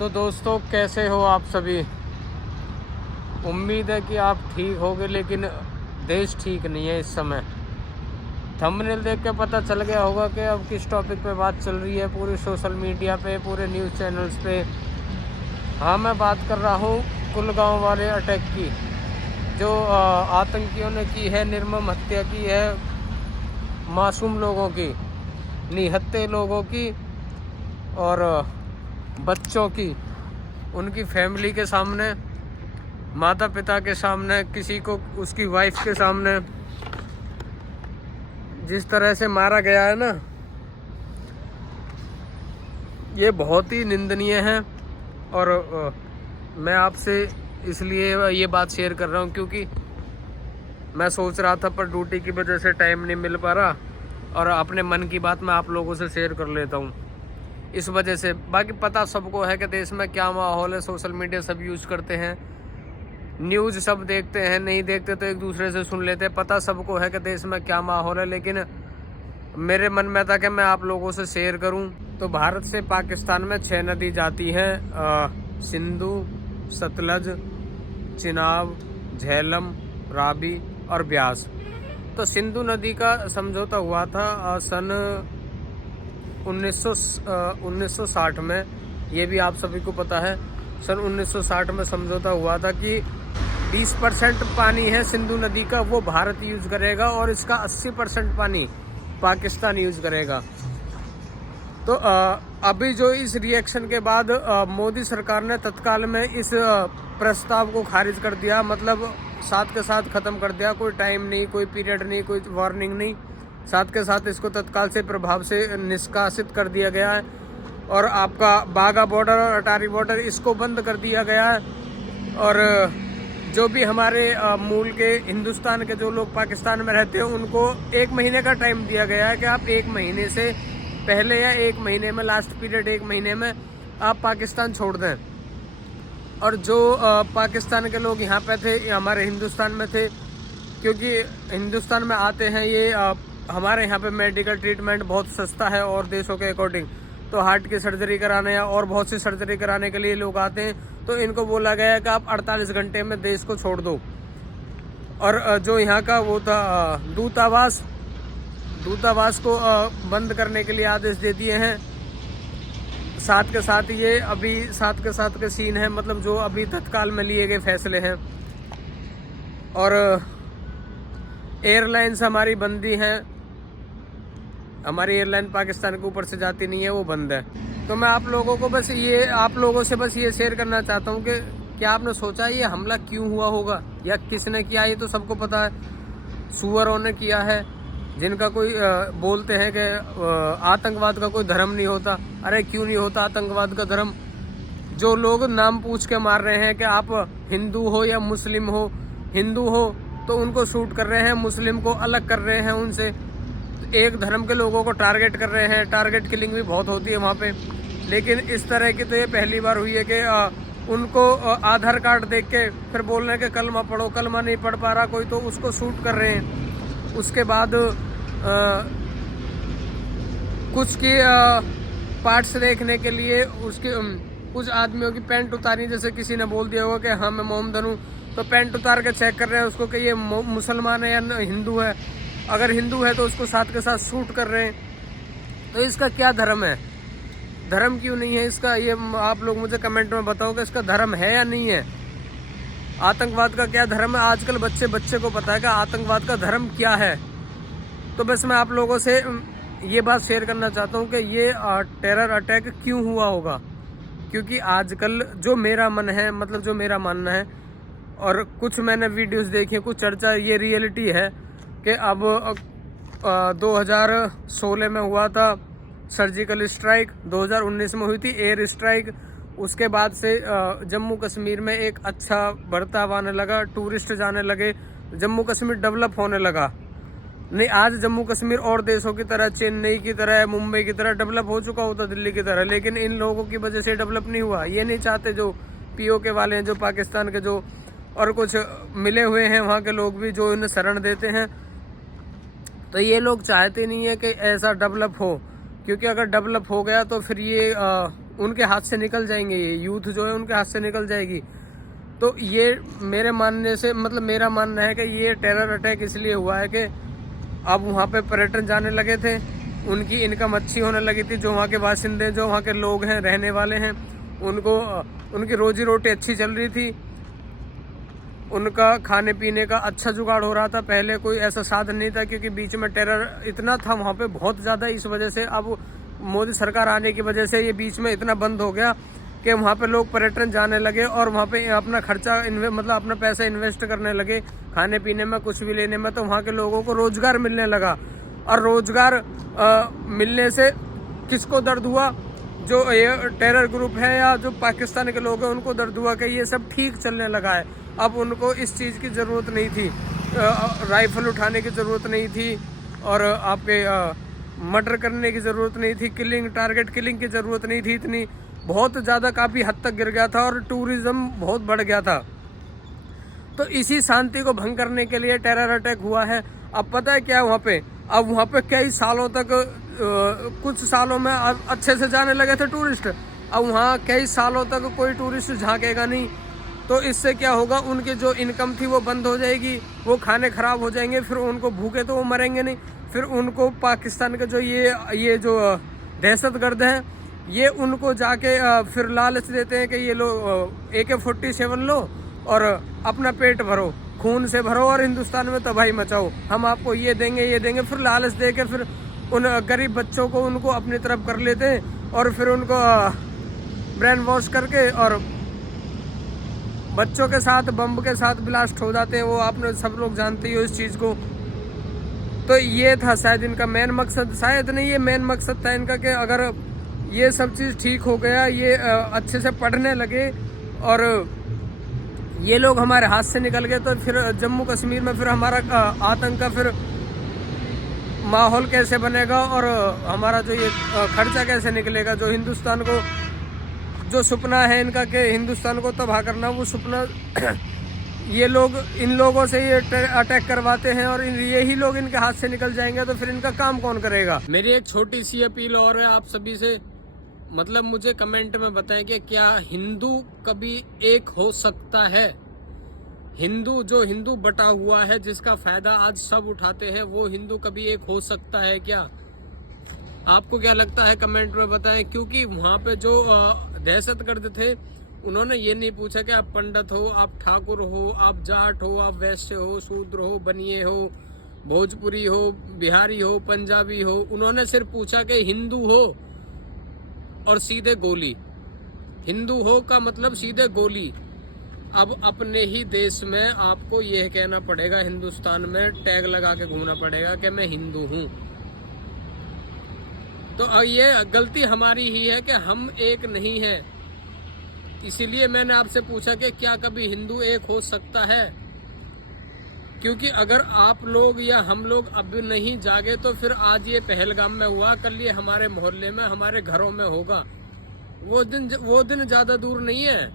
तो दोस्तों, कैसे हो आप सभी। उम्मीद है कि आप ठीक होगे, लेकिन देश ठीक नहीं है इस समय। थंबनेल देख के पता चल गया होगा कि अब किस टॉपिक पे बात चल रही है पूरे सोशल मीडिया पे, पूरे न्यूज़ चैनल्स पे। हाँ, मैं बात कर रहा हूँ कुलगांव वाले अटैक की, जो आतंकियों ने की है। निर्मम हत्या की है मासूम लोगों की, निहत्थे लोगों की और बच्चों की, उनकी फैमिली के सामने, माता पिता के सामने, किसी को उसकी वाइफ के सामने जिस तरह से मारा गया है ना, ये बहुत ही निंदनीय है। और मैं आपसे इसलिए ये बात शेयर कर रहा हूँ क्योंकि मैं सोच रहा था, पर ड्यूटी की वजह से टाइम नहीं मिल पा रहा, और अपने मन की बात मैं आप लोगों से शेयर कर लेता हूँ इस वजह से। बाकी पता सबको है कि देश में क्या माहौल है। सोशल मीडिया सब यूज़ करते हैं, न्यूज़ सब देखते हैं, नहीं देखते तो एक दूसरे से सुन लेते हैं। पता सबको है कि देश में क्या माहौल है, लेकिन मेरे मन में था कि मैं आप लोगों से शेयर करूं। तो भारत से पाकिस्तान में 6 नदी जाती हैं, सिंधु, सतलज, चिनाब, झेलम, रावी और ब्यास। तो सिंधु नदी का समझौता हुआ था सन 1960 में। ये भी आप सभी को पता है। सन 1960 में समझौता हुआ था कि 20% पानी है सिंधु नदी का, वो भारत यूज करेगा, और इसका 80% पानी पाकिस्तान यूज करेगा। तो अभी जो इस रिएक्शन के बाद मोदी सरकार ने तत्काल में इस प्रस्ताव को खारिज कर दिया, मतलब साथ के साथ खत्म कर दिया। कोई टाइम नहीं, कोई पीरियड नहीं, कोई वार्निंग नहीं, साथ के साथ इसको तत्काल से प्रभाव से निष्कासित कर दिया गया है। और आपका बाघा बॉर्डर और अटारी बॉर्डर, इसको बंद कर दिया गया है। और जो भी हमारे मूल के हिंदुस्तान के जो लोग पाकिस्तान में रहते हैं, उनको 1 महीने का टाइम दिया गया है कि आप 1 महीने से पहले या 1 महीने में, लास्ट पीरियड 1 महीने में आप पाकिस्तान छोड़ दें। और जो पाकिस्तान के लोग यहाँ पे थे, हमारे हिंदुस्तान में थे, क्योंकि हिंदुस्तान में आते हैं ये हमारे यहाँ पे मेडिकल ट्रीटमेंट बहुत सस्ता है और देशों के अकॉर्डिंग। तो हार्ट की सर्जरी कराने या और बहुत सी सर्जरी कराने के लिए लोग आते हैं। तो इनको बोला गया है कि आप 48 घंटे में देश को छोड़ दो। और जो यहाँ का वो था दूतावास को बंद करने के लिए आदेश दे दिए हैं। साथ के साथ ये अभी साथ के सीन है, मतलब जो अभी तत्काल में लिए गए फैसले हैं। और एयरलाइंस हमारी बंदी हैं, हमारी एयरलाइन पाकिस्तान के ऊपर से जाती नहीं है, वो बंद है। तो मैं आप लोगों से बस ये शेयर करना चाहता हूँ कि क्या आपने सोचा ये हमला क्यों हुआ होगा या किसने किया? ये तो सबको पता है, सुअरों ने किया है, जिनका कोई बोलते हैं कि आतंकवाद का कोई धर्म नहीं होता। अरे क्यों नहीं होता आतंकवाद का धर्म? जो लोग नाम पूछ के मार रहे हैं कि आप हिंदू हो या मुस्लिम हो, हिंदू हो तो उनको शूट कर रहे हैं, मुस्लिम को अलग कर रहे हैं उनसे, एक धर्म के लोगों को टारगेट कर रहे हैं। टारगेट किलिंग भी बहुत होती है वहाँ पे। लेकिन इस तरह की तो ये पहली बार हुई है कि उनको आधार कार्ड देख के फिर बोल रहे हैं कि कलमा पढ़ो, कलमा नहीं पढ़ पा रहा कोई तो उसको शूट कर रहे हैं। उसके बाद कुछ की पार्ट्स देखने के लिए उसके कुछ आदमियों की पैंट उतारी, जैसे किसी ने बोल दिया होगा कि हाँ मैं मोहम्मदन हूँ, तो पैंट उतार के चेक कर रहे हैं उसको कि ये मुसलमान है या हिंदू है। अगर हिंदू है तो उसको साथ के साथ शूट कर रहे हैं। तो इसका क्या धर्म है? धर्म क्यों नहीं है इसका? ये आप लोग मुझे कमेंट में बताओ कि इसका धर्म है या नहीं है। आतंकवाद का क्या धर्म है? आजकल बच्चे को पता है कि आतंकवाद का धर्म क्या है। तो बस मैं आप लोगों से ये बात शेयर करना चाहता हूँ कि ये टेरर अटैक क्यों हुआ होगा। क्योंकि आजकल जो मेरा मन है, मतलब जो मेरा मानना है, और कुछ मैंने वीडियोस देखी, कुछ चर्चा, ये रियलिटी है कि अब 2016 में हुआ था सर्जिकल स्ट्राइक, 2019 में हुई थी एयर स्ट्राइक। उसके बाद से जम्मू कश्मीर में एक अच्छा बर्ताव आने लगा, टूरिस्ट जाने लगे, जम्मू कश्मीर डेवलप होने लगा। नहीं, आज जम्मू कश्मीर और देशों की तरह, चेन्नई की तरह, मुंबई की तरह डेवलप हो चुका होता, दिल्ली की तरह, लेकिन इन लोगों की वजह से डेवलप नहीं हुआ। ये नहीं चाहते जो पीओके वाले हैं, जो पाकिस्तान के जो और कुछ मिले हुए हैं वहाँ के लोग भी, जो इन्हें शरण देते हैं, तो ये लोग चाहते नहीं है कि ऐसा डेवलप हो। क्योंकि अगर डेवलप हो गया तो फिर ये उनके हाथ से निकल जाएंगे, यूथ जो है उनके हाथ से निकल जाएगी। तो ये मेरे मानने से मतलब मेरा मानना है कि ये टेरर अटैक इसलिए हुआ है कि अब वहाँ पे पर्यटन जाने लगे थे, उनकी इनकम अच्छी होने लगी थी, जो वहाँ के बासिंदे, जो वहाँ के लोग हैं, रहने वाले हैं, उनको उनकी रोजी रोटी अच्छी चल रही थी, उनका खाने पीने का अच्छा जुगाड़ हो रहा था। पहले कोई ऐसा साधन नहीं था क्योंकि बीच में टेरर इतना था वहाँ पे, बहुत ज़्यादा। इस वजह से अब मोदी सरकार आने की वजह से ये बीच में इतना बंद हो गया कि वहाँ पे लोग पर्यटन जाने लगे और वहाँ पे अपना खर्चा मतलब अपना पैसा इन्वेस्ट करने लगे खाने पीने में, कुछ भी लेने में। तो वहाँ के लोगों को रोजगार मिलने लगा, और रोजगार मिलने से किसको दर्द हुआ? जो ये टेरर ग्रुप है या जो पाकिस्तान के लोग हैं उनको दर्द हुआ कि ये सब ठीक चलने लगा है। अब उनको इस चीज़ की ज़रूरत नहीं थी, राइफल उठाने की ज़रूरत नहीं थी, और आपके मर्डर करने की ज़रूरत नहीं थी, टारगेट किलिंग की ज़रूरत नहीं थी इतनी। बहुत ज़्यादा काफ़ी हद तक गिर गया था और टूरिज़्म बहुत बढ़ गया था। तो इसी शांति को भंग करने के लिए टेरर अटैक हुआ है। अब पता है क्या वहाँ पे? अब वहाँ पे कई सालों तक कुछ सालों में अच्छे से जाने लगे थे टूरिस्ट, अब वहाँ कई सालों तक कोई टूरिस्ट झांकेगा नहीं। तो इससे क्या होगा? उनकी जो इनकम थी वो बंद हो जाएगी, वो खाने खराब हो जाएंगे, फिर उनको भूखे तो वो मरेंगे नहीं। फिर उनको पाकिस्तान के जो ये जो दहशतगर्द हैं, ये उनको जाके फिर लालच देते हैं कि ये लो AK-47 लो और अपना पेट भरो, खून से भरो और हिंदुस्तान में तबाही मचाओ, हम आपको ये देंगे। फिर लालच दे के फिर उन गरीब बच्चों को उनको अपनी तरफ कर लेते हैं और फिर उनको ब्रेन वॉश करके और बच्चों के साथ बम के साथ ब्लास्ट हो जाते हैं। वो आपने सब लोग जानते ही हो इस चीज़ को। तो ये था शायद इनका मेन मकसद, शायद नहीं, ये मेन मकसद था इनका कि अगर ये सब चीज़ ठीक हो गया, ये अच्छे से पढ़ने लगे और ये लोग हमारे हाथ से निकल गए, तो फिर जम्मू कश्मीर में फिर हमारा आतंक का फिर माहौल कैसे बनेगा और हमारा जो ये खर्चा कैसे निकलेगा? जो हिंदुस्तान को जो सपना है इनका कि हिंदुस्तान को तबाह करना, वो सपना ये लोग इन लोगों से ये अटैक करवाते हैं और यही लोग इनके हाथ से निकल जाएंगे तो फिर इनका काम कौन करेगा? मेरी एक छोटी सी अपील और है आप सभी से, मतलब मुझे कमेंट में बताएं कि क्या हिंदू कभी एक हो सकता है? जो हिंदू बटा हुआ है, जिसका फायदा आज सब उठाते हैं, वो हिंदू कभी एक हो सकता है क्या? आपको क्या लगता है कमेंट में बताएं। क्योंकि वहाँ पे जो दहशतगर्द थे, उन्होंने ये नहीं पूछा कि आप पंडित हो, आप ठाकुर हो, आप जाट हो, आप वैश्य हो, शूद्र हो, बनिए हो, भोजपुरी हो, बिहारी हो, पंजाबी हो। उन्होंने सिर्फ पूछा कि हिंदू हो और सीधे गोली। हिंदू हो का मतलब सीधे गोली। अब अपने ही देश में आपको यह कहना पड़ेगा, हिंदुस्तान में टैग लगा के घूमना पड़ेगा कि मैं हिंदू हूँ। तो ये गलती हमारी ही है कि हम एक नहीं है। इसीलिए मैंने आपसे पूछा कि क्या कभी हिंदू एक हो सकता है? क्योंकि अगर आप लोग या हम लोग अब नहीं जागे तो फिर आज ये पहलगाम में हुआ, कल ये हमारे मोहल्ले में, हमारे घरों में होगा। वो दिन ज्यादा दूर नहीं है,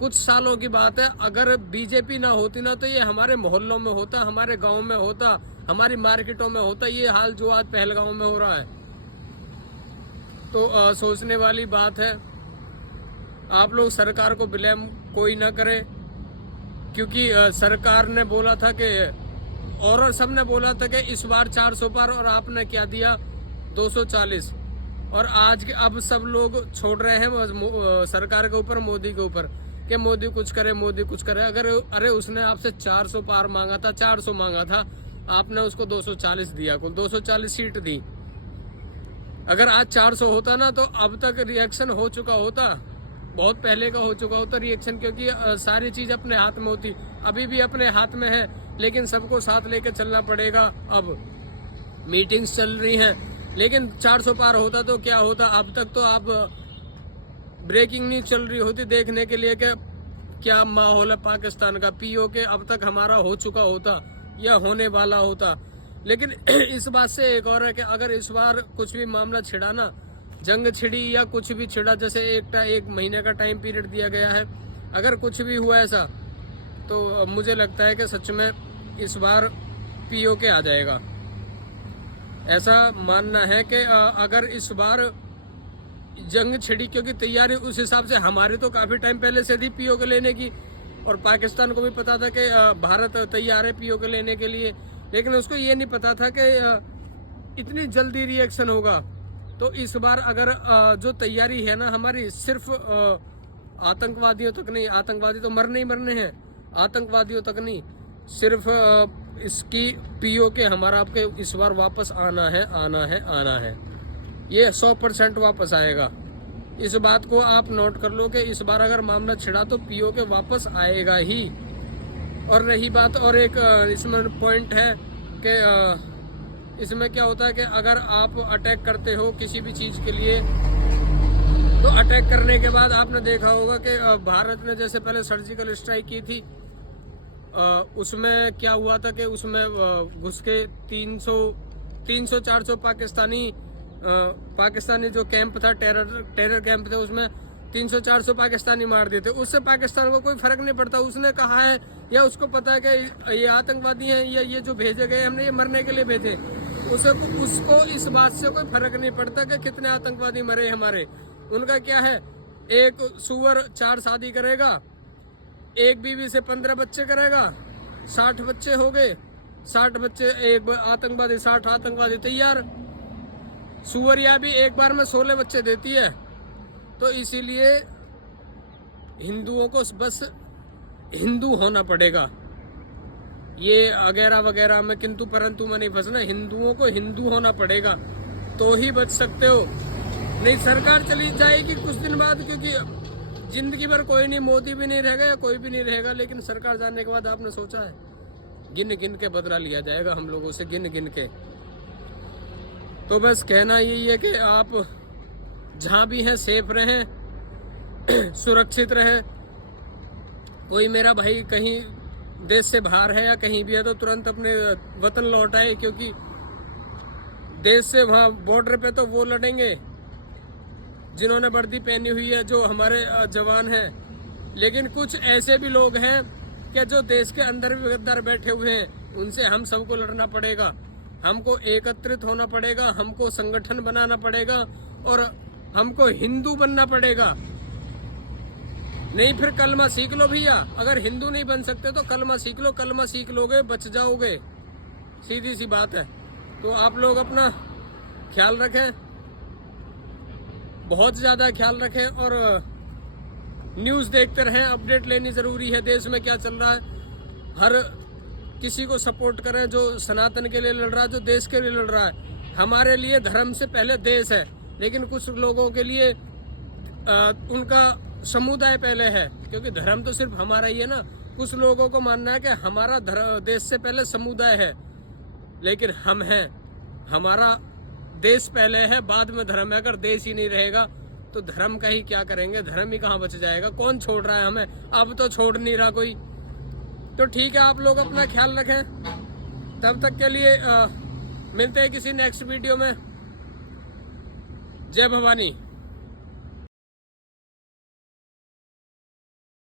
कुछ सालों की बात है। अगर बीजेपी ना होती ना तो ये हमारे मोहल्लों में होता, हमारे गाँव में होता, हमारी मार्केटों में होता, ये हाल जो आज पहलगाम में हो रहा है। तो सोचने वाली बात है। आप लोग सरकार को ब्लेम कोई ना करे, क्योंकि सरकार ने बोला था कि और सबने बोला था कि इस बार 400 पार, और आपने क्या दिया? 240। और आज के अब सब लोग छोड़ रहे हैं सरकार के ऊपर, मोदी के ऊपर, कि मोदी कुछ करे, मोदी कुछ करे। अरे उसने आपसे 400 पार मांगा था, 400 मांगा था, आपने उसको 240 दिया, कुल 240 सीट दी। अगर आज 400 होता ना तो अब तक रिएक्शन हो चुका होता, बहुत पहले का हो चुका होता रिएक्शन, क्योंकि सारी चीज अपने हाथ में होती। अभी भी अपने हाथ में है, लेकिन सबको साथ लेके चलना पड़ेगा। अब मीटिंग्स चल रही हैं, लेकिन 400 पार होता तो क्या होता? अब तक तो आप ब्रेकिंग न्यूज चल रही होती देखने के लिए कि क्या माहौल है पाकिस्तान का। POK अब तक हमारा हो चुका होता या होने वाला होता। लेकिन इस बात से एक और है कि अगर इस बार कुछ भी मामला छिड़ा ना, जंग छिड़ी या कुछ भी छिड़ा, जैसे एक महीने का टाइम पीरियड दिया गया है, अगर कुछ भी हुआ ऐसा, तो मुझे लगता है कि सच में इस बार POK आ जाएगा। ऐसा मानना है कि अगर इस बार जंग छिड़ी, क्योंकि तैयारी उस हिसाब से हमारे तो काफी टाइम पहले से थी पीओके लेने की, और पाकिस्तान को भी पता था कि भारत तैयार है पीओके लेने के लिए, लेकिन उसको ये नहीं पता था कि इतनी जल्दी रिएक्शन होगा। तो इस बार अगर जो तैयारी है ना हमारी, सिर्फ आतंकवादियों तक नहीं, आतंकवादी तो मरने ही मरने हैं, आतंकवादियों तक नहीं, सिर्फ इसकी पीओके हमारा आपके इस बार वापस आना है, आना है, आना है। ये 100% वापस आएगा। इस बात को आप नोट कर लो कि इस बार अगर मामला छिड़ा तो पीओके वापस आएगा ही। और रही बात, और एक इसमें पॉइंट है कि इसमें क्या होता है कि अगर आप अटैक करते हो किसी भी चीज के लिए, तो अटैक करने के बाद आपने देखा होगा कि भारत ने जैसे पहले सर्जिकल स्ट्राइक की थी, उसमें क्या हुआ था कि उसमें घुस के 300-400 पाकिस्तानी जो कैंप था, टेरर कैंप थे, उसमें 300-400 पाकिस्तानी मार दिए थे। उससे पाकिस्तान को कोई फर्क नहीं पड़ता। उसने कहा है या उसको पता है कि ये आतंकवादी हैं, या ये जो भेजे गए हमने ये मरने के लिए भेजे, उसको इस बात से कोई फर्क नहीं पड़ता कि कितने आतंकवादी मरे हमारे। उनका क्या है, एक सुअर 4 शादी करेगा, एक बीवी से 15 बच्चे करेगा, 60 बच्चे हो गए, 60 बच्चे, एक आतंकवादी, 60 आतंकवादी तैयार। सुअरिया भी एक बार में 16 बच्चे देती है। तो इसीलिए हिंदुओं को बस हिंदू होना पड़ेगा, ये वगैरह वगैरह में किंतु परंतु में नहीं फंसना। हिंदुओं को हिंदू होना पड़ेगा तो ही बच सकते हो, नहीं सरकार चली जाएगी कुछ दिन बाद, क्योंकि जिंदगी भर कोई नहीं, मोदी भी नहीं रहेगा या कोई भी नहीं रहेगा, लेकिन सरकार जाने के बाद आपने सोचा है, गिन गिन के बदला लिया जाएगा हम लोगों से, गिन गिन के। तो बस कहना यही है कि आप जहां भी हैं सेफ रहें, सुरक्षित रहें। कोई मेरा भाई कहीं देश से बाहर है या कहीं भी है तो तुरंत अपने वतन लौट आए, क्योंकि देश से वहां बॉर्डर पे तो वो लड़ेंगे जिन्होंने वर्दी पहनी हुई है, जो हमारे जवान हैं, लेकिन कुछ ऐसे भी लोग हैं कि जो देश के अंदर भी गद्दार बैठे हुए हैं, उनसे हम सबको लड़ना पड़ेगा, हमको एकत्रित होना पड़ेगा, हमको संगठन बनाना पड़ेगा और हमको हिंदू बनना पड़ेगा। नहीं फिर कलमा सीख लो भैया, अगर हिंदू नहीं बन सकते तो कलमा सीख लो, कलमा सीख लोगे बच जाओगे, सीधी सी बात है। तो आप लोग अपना ख्याल रखें, बहुत ज्यादा ख्याल रखें, और न्यूज देखते रहें, अपडेट लेनी जरूरी है, देश में क्या चल रहा है। हर किसी को सपोर्ट करें जो सनातन के लिए लड़ रहा है, जो देश के लिए लड़ रहा है। हमारे लिए धर्म से पहले देश है, लेकिन कुछ लोगों के लिए उनका समुदाय पहले है, क्योंकि धर्म तो सिर्फ हमारा ही है ना। कुछ लोगों को मानना है कि हमारा देश से पहले समुदाय है, लेकिन हम हैं, हमारा देश पहले है, बाद में धर्म है। अगर देश ही नहीं रहेगा तो धर्म का ही क्या करेंगे, धर्म ही कहाँ बच जाएगा, कौन छोड़ रहा है हमें, अब तो छोड़ नहीं रहा कोई। तो ठीक है, आप लोग अपना ख्याल रखें, तब तक के लिए मिलते हैं किसी नेक्स्ट वीडियो में। जय भवानी।